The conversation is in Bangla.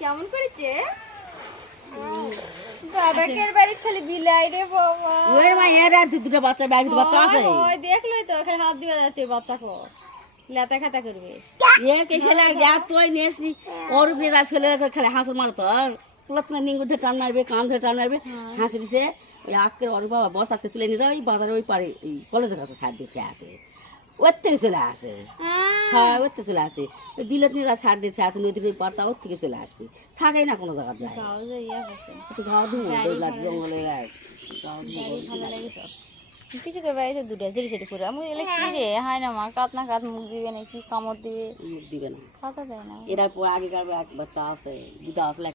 কেমন করেছে দাদাকের বাড়ি খালি বিলাই রে বাবা। ওই মা এর আর দুটো বাচ্চা বাড়িতে বাচ্চা আছে। ওই দেখলই তো এখানে হাত দিবা যাচ্ছে বাচ্চাকে লেতা খাতা করবে। এ কে ছেলে যা তুই নেসনি ওর উপরে যা ছেলে খালি হাসর মারতো প্লাতনা নিঙ্গু ধরে টান মারবে কান ধরে টান মারবে হাসি দিছে ওই আজকের ওর বাবা বস্তাতে তুলে নিয়ে যাও ওই বাজারে ওই পারে এই কলেজের কাছে ছাড় দিতে আসে ওর থেকে চলে আসে। হ্যাঁ ওর থেকে চলে আসে ওই বিলেত নিয়ে যা ছাড় দিতে আসে নদীর ওই পাতা ওর থেকে চলে আসবে থাকেই না কোনো জায়গায় যায় একটু ঘাওয়া ধুমো জঙ্গলে কিছু করে বাড়িতে দুটো জেরি সেটি করে আমি এলে কি রে হয় না মা কাত না কাত মুখ দিবে না কি কামড় দিবে মুখ দিবে না কথা দেয় না। এরা আগেকার এক বাচ্চা আছে দুটা আসলে